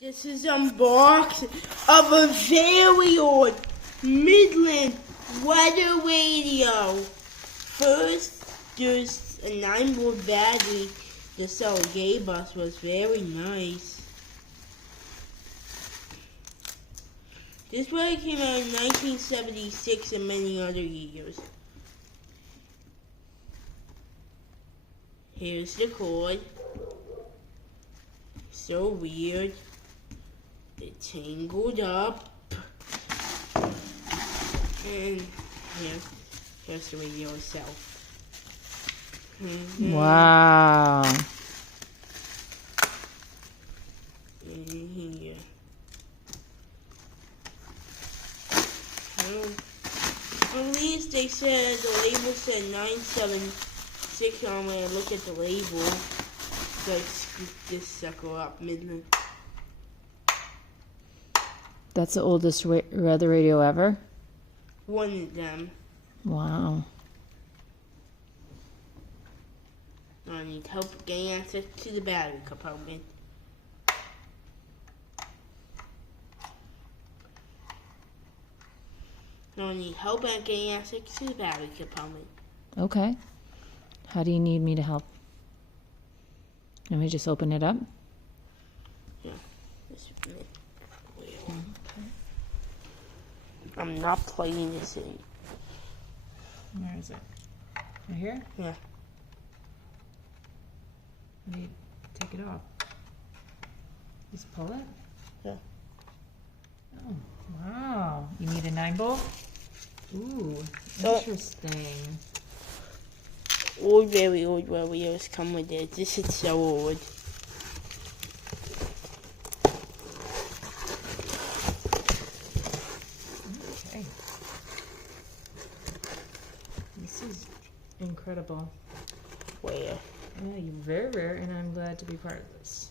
This is unboxing of a very old Midland weather radio. First, there's a 9-volt battery the seller gave us, was very nice. This radio came out in 1976 and many other years. Here's the cord. So weird. It tangled up. And here's the radio itself. Wow. And here. At least they said the label said 976 on when I look at the label. So I scoop this sucker up, Midland. That's the oldest weather radio ever? One of them. Wow. I need help getting access to the battery compartment. I need help at getting access to the battery compartment. Okay. How do you need me to help? Let me just open it up. Yeah. This is it. Okay. I'm not plugging this in. Where is it? Right here? Yeah. Let me take it off. Just pull it? Yeah. Oh, wow. You need a 9-volt? Ooh, interesting. Very old radios come with it. This is so old. Okay. This is incredible. Where? Yeah, you're very rare, and I'm glad to be part of this.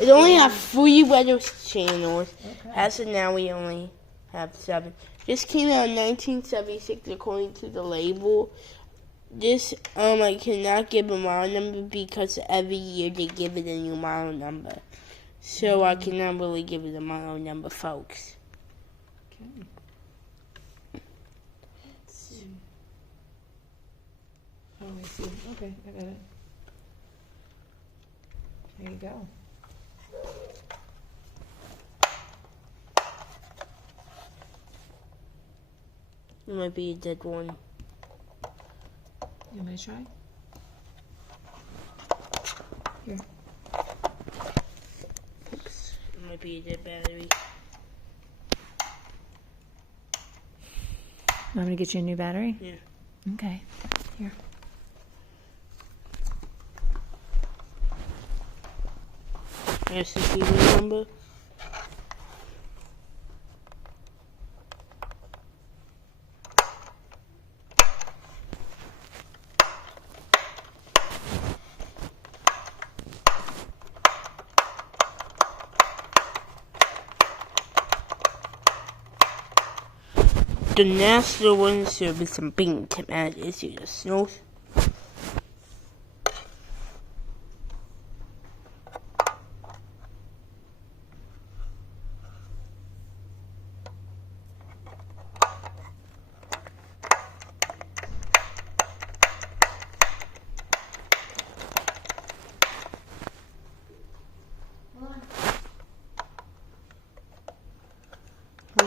It only has 3 weather channels. Okay. As of now, we only have 7. This came out in 1976 according to the label. This, I cannot give a model number because every year they give it a new model number. So I cannot really give it a model number, folks. Okay. Let's see. Oh, I see. Okay, I got it. There you go. It might be a dead one. You want me to try? Here. Oops. It might be a dead battery. Want me to get you a new battery? Yeah. Okay. Here. Here's the TV number. The National Weather Service in Binghamton had issued a snow.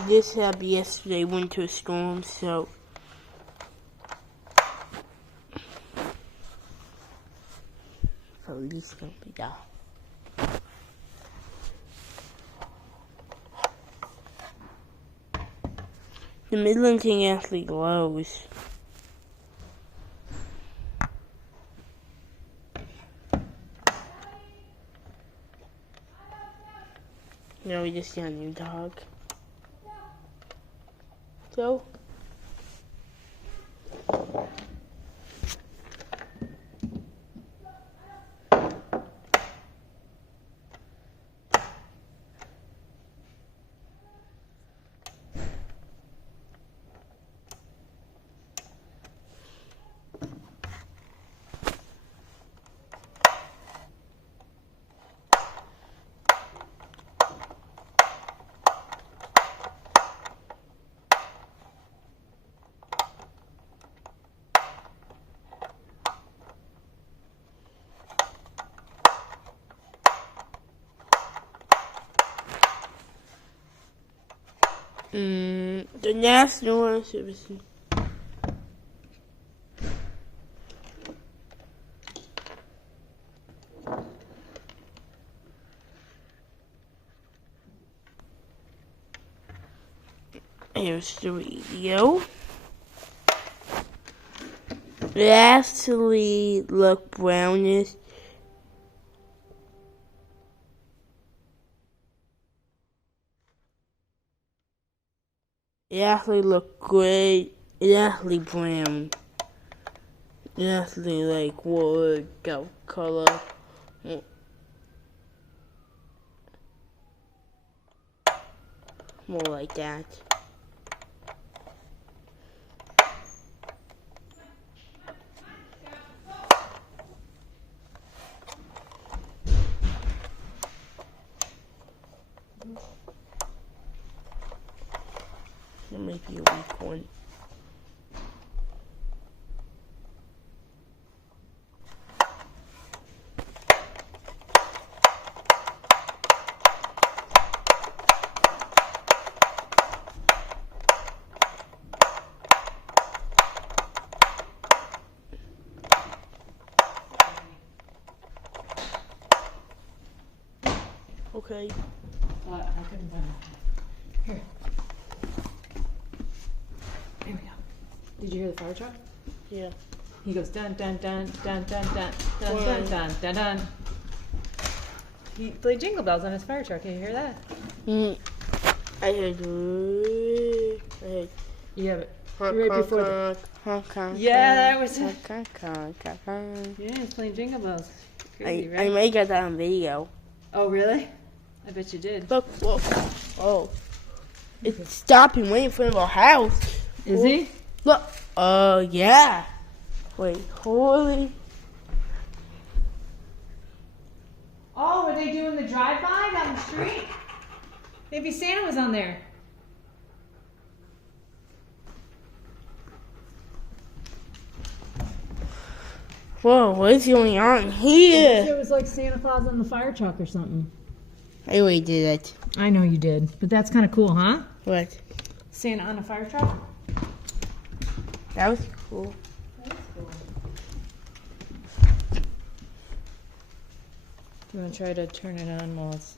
This happened yesterday, winter storm, so at least don't be down. The Midland thing actually glows. Now we just got a new dog. So The National Water Service. Here's the radio. It actually look brownish. It actually look gray. It actually brown. It actually like wood color. More like that. It might be a weak one. Okay. I couldn't find it. Here. Here we go. Did you hear the fire truck? Yeah. He goes dun dun dun dun dun dun dun dun dun dun dun. He played Jingle Bells on his fire truck. Can you hear that? I heard. You have it. Honk, Right honk, before the. honk, honk, Yeah, that was it. honk, honk, honk, honk, honk. Yeah, he's playing Jingle Bells. Crazy, right? I might get that on video. Oh, really? I bet you did. Look, whoa. Oh. It's stopping right in front of our house. Is he? Look. Yeah. Wait, holy. Oh, were they doing the drive-by down the street? Maybe Santa was on there. Whoa, what is going on here? It was like Santa Claus on the fire truck or something. I already did it. I know you did, but that's kind of cool, huh? What? Santa on a fire truck? That was cool. That is cool. Do you want to try to turn it on while it's...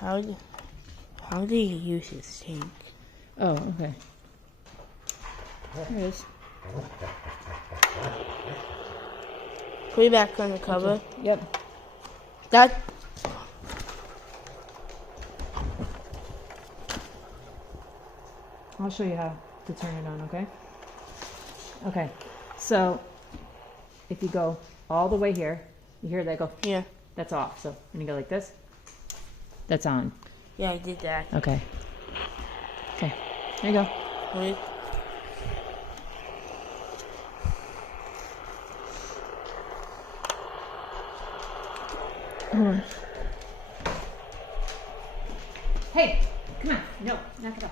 How do you use this tank? Oh, okay. There it is. Put it back on the cover. Yep. That. I'll show you how to turn it on, okay? Okay, so if you go all the way here, you hear that go? Yeah. That's off. So when you go like this, that's on. Yeah, I did that. Okay. Okay, there you go. Wait. Hold on. Hey, come on. No, knock it off.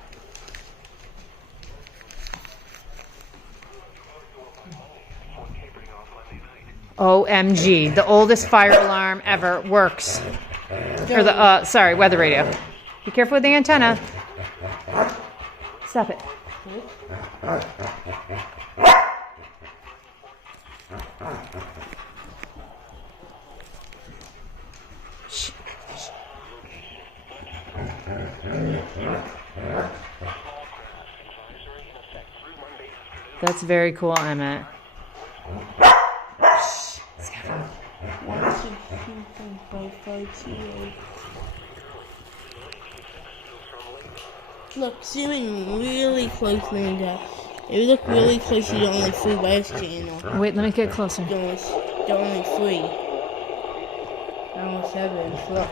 OMG, the oldest fire alarm ever works. Or the, sorry, weather radio. Be careful with the antenna. Stop it. Shh. That's very cool, Emmett. Look, zooming really closely in that. If you look really close, you only free West channel. Wait, let me get closer. They're only free. Almost seven. Look.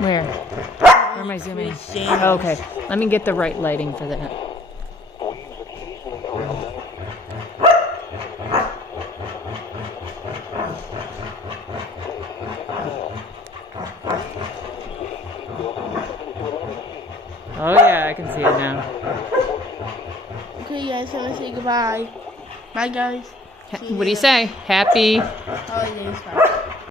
Where? Where am I zooming? Oh, okay, let me get the right lighting for that. Oh yeah, I can see it now. Okay, guys, I'm gonna say goodbye. Bye, guys. What do you say? Happy holidays. Bye.